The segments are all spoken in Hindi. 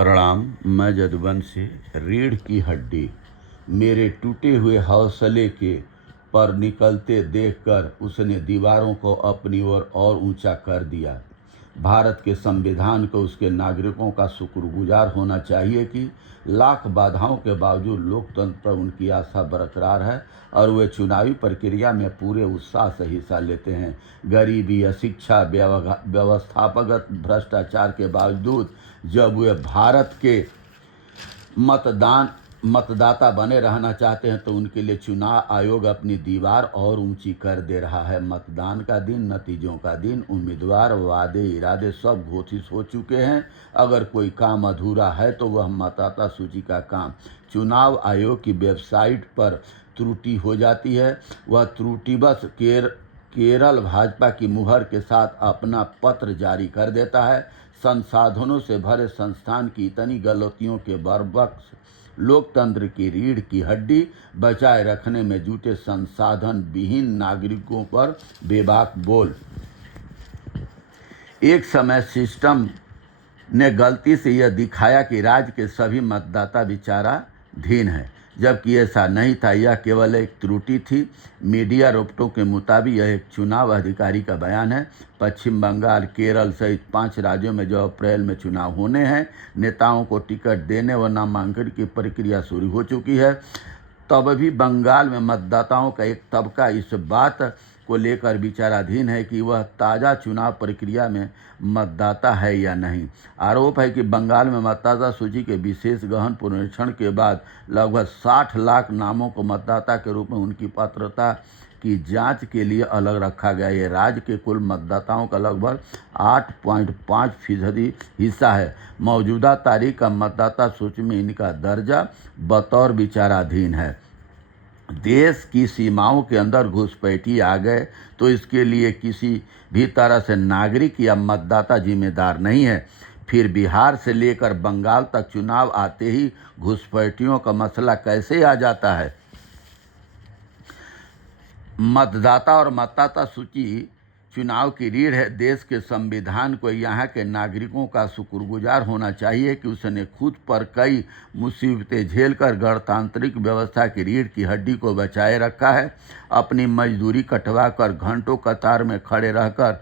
प्रणाम। मैं जदुवंशी। रीढ़ की हड्डी मेरे टूटे हुए हौसले के पर निकलते देखकर उसने दीवारों को अपनी ओर और ऊंचा कर दिया। भारत के संविधान को उसके नागरिकों का शुक्रगुजार होना चाहिए कि लाख बाधाओं के बावजूद लोकतंत्र पर उनकी आस्था बरकरार है और वे चुनावी प्रक्रिया में पूरे उत्साह से हिस्सा लेते हैं। गरीबी, अशिक्षा, व्यवस्थापगत भ्रष्टाचार के बावजूद जब वे भारत के मतदाता बने रहना चाहते हैं तो उनके लिए चुनाव आयोग अपनी दीवार और ऊंची कर दे रहा है। मतदान का दिन, नतीजों का दिन, उम्मीदवार, वादे इरादे सब घोषित हो चुके हैं। अगर कोई काम अधूरा है तो वह मतदाता सूची का काम। चुनाव आयोग की वेबसाइट पर त्रुटि हो जाती है। वह त्रुटिवश केरल भाजपा की मुहर के साथ अपना पत्र जारी कर देता है। संसाधनों से भरे संस्थान की इतनी गलतियों के बरबक्स लोकतंत्र की रीढ़ की हड्डी बचाए रखने में जुटे संसाधन विहीन नागरिकों पर बेबाक बोल। एक समय सिस्टम ने गलती से यह दिखाया कि राज्य के सभी मतदाता विचाराधीन हैं, जबकि ऐसा नहीं था। यह केवल एक त्रुटि थी। मीडिया रिपोर्टों के मुताबिक यह एक चुनाव अधिकारी का बयान है। पश्चिम बंगाल, केरल सहित 5 राज्यों में जो अप्रैल में चुनाव होने हैं, नेताओं को टिकट देने व नामांकन की प्रक्रिया शुरू हो चुकी है। तब भी बंगाल में मतदाताओं का एक तबका इस बात को लेकर विचाराधीन है कि वह ताज़ा चुनाव प्रक्रिया में मतदाता है या नहीं। आरोप है कि बंगाल में मतदाता सूची के विशेष गहन पुनरीक्षण के बाद लगभग 60 लाख नामों को मतदाता के रूप में उनकी पात्रता की जांच के लिए अलग रखा गया। ये राज्य के कुल मतदाताओं का लगभग 8.5% हिस्सा है। मौजूदा तारीख का मतदाता सूची में इनका दर्जा बतौर विचाराधीन है। देश की सीमाओं के अंदर घुसपैठी आ गए तो इसके लिए किसी भी तरह से नागरिक या मतदाता जिम्मेदार नहीं है। फिर बिहार से लेकर बंगाल तक चुनाव आते ही घुसपैठियों का मसला कैसे आ जाता है। मतदाता और मतदाता सूची चुनाव की रीढ़ है। देश के संविधान को यहाँ के नागरिकों का शुक्रगुजार होना चाहिए कि उसने खुद पर कई मुसीबतें झेलकर गणतांत्रिक व्यवस्था की रीढ़ की हड्डी को बचाए रखा है। अपनी मजदूरी कटवाकर, घंटों कतार में खड़े रहकर,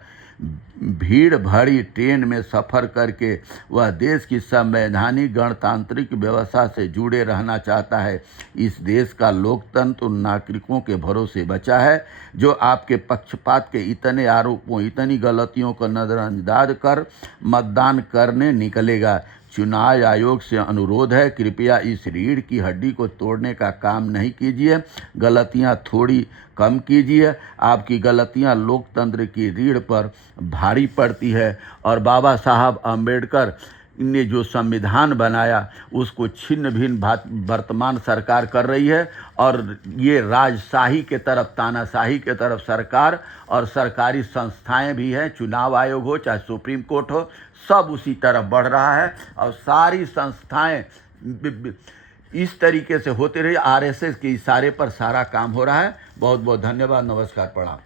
भीड़ भरी ट्रेन में सफ़र करके वह देश की संवैधानिक गणतांत्रिक व्यवस्था से जुड़े रहना चाहता है। इस देश का लोकतंत्र उन नागरिकों के भरोसे बचा है जो आपके पक्षपात के इतने आरोपों, इतनी गलतियों को नज़रअंदाज कर मतदान करने निकलेगा। चुनाव आयोग से अनुरोध है, कृपया इस रीढ़ की हड्डी को तोड़ने का काम नहीं कीजिए। गलतियां थोड़ी कम कीजिए। आपकी गलतियां लोकतंत्र की रीढ़ पर भारी पड़ती है और बाबा साहब अम्बेडकर ने जो संविधान बनाया उसको छिन्न भिन्न वर्तमान सरकार कर रही है और ये राजशाही के तरफ, तानाशाही के तरफ सरकार और सरकारी संस्थाएं भी हैं। चुनाव आयोग हो चाहे सुप्रीम कोर्ट हो, सब उसी तरफ बढ़ रहा है और सारी संस्थाएं इस तरीके से होते रही। आरएसएस के इशारे पर सारा काम हो रहा है। बहुत बहुत धन्यवाद। नमस्कार, प्रणाम।